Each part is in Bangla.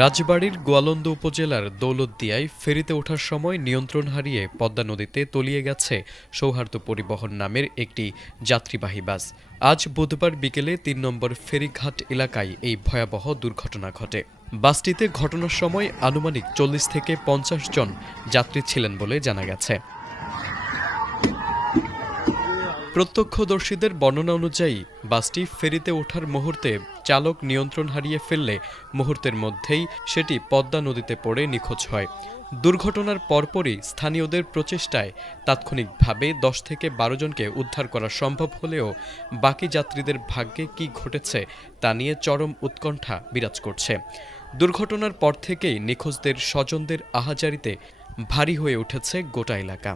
রাজবাড়ীর গোয়ালন্দ উপজেলার দৌলতদিয়ায় ফেরিতে ওঠার সময় নিয়ন্ত্রণ হারিয়ে পদ্মা নদীতে তলিয়ে গেছে সৌহার্দ্য পরিবহন নামের একটি যাত্রীবাহী বাস। আজ বুধবার বিকেলে ৩ নম্বর ফেরিঘাট এলাকায় এই ভয়াবহ দুর্ঘটনা ঘটে। বাসটিতে ঘটনার সময় আনুমানিক ৪০ থেকে ৫০ জন যাত্রী ছিলেন বলে জানা গেছে। প্রত্যক্ষদর্শীদের বর্ণনা অনুযায়ী বাসটি ফেরিতে ওঠার মুহূর্তে চালক নিয়ন্ত্রণ হারিয়ে ফেললে মুহূর্তের মধ্যেই সেটি পদ্মা নদীতে পড়ে নিখোঁজ হয়। দুর্ঘটনার পরপরই স্থানীয়দের প্রচেষ্টায় তাৎক্ষণিকভাবে ১০ থেকে ১২ জনকে উদ্ধার করা সম্ভব হলেও বাকি যাত্রীদের ভাগ্যে কী ঘটেছে তা নিয়ে চরম উৎকণ্ঠা বিরাজ করছে। দুর্ঘটনার পর থেকেই নিখোঁজদের স্বজনদের আহাজারিতে ভারী হয়ে উঠেছে গোটা এলাকা।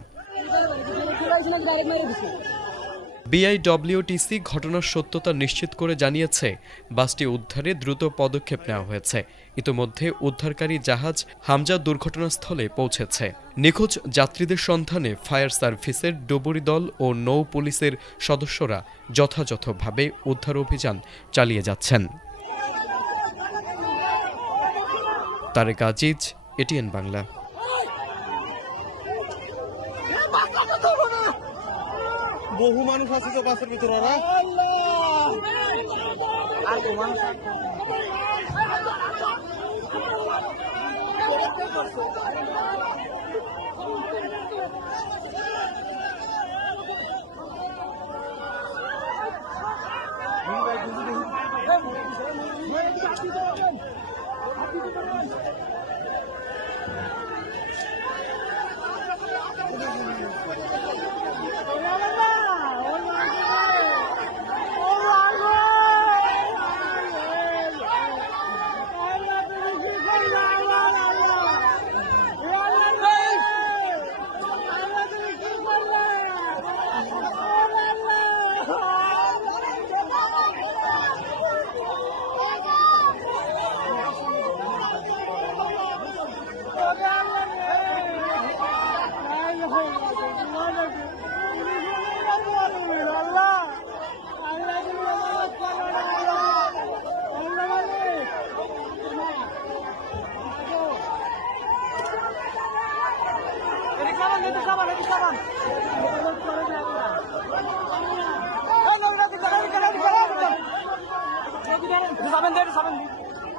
বিআইডব্লিউটিসি ঘটনার সত্যতা নিশ্চিত করে জানিয়েছে, বাসটি উদ্ধারে দ্রুত পদক্ষেপ নেওয়া হয়েছে। ইতোমধ্যে উদ্ধারকারী জাহাজ হামজা দুর্ঘটনাস্থলে পৌঁছেছে। নিখোঁজ যাত্রীদের সন্ধানে ফায়ার সার্ভিসের ডুবুরি দল ও নৌ পুলিশের সদস্যরা যথাযথভাবে উদ্ধার অভিযান চালিয়ে যাচ্ছেন। তারেক আজিজ, এটিএন বাংলা। বহু মানুষ আছে তো বাসের ভিতরে।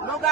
নৌকা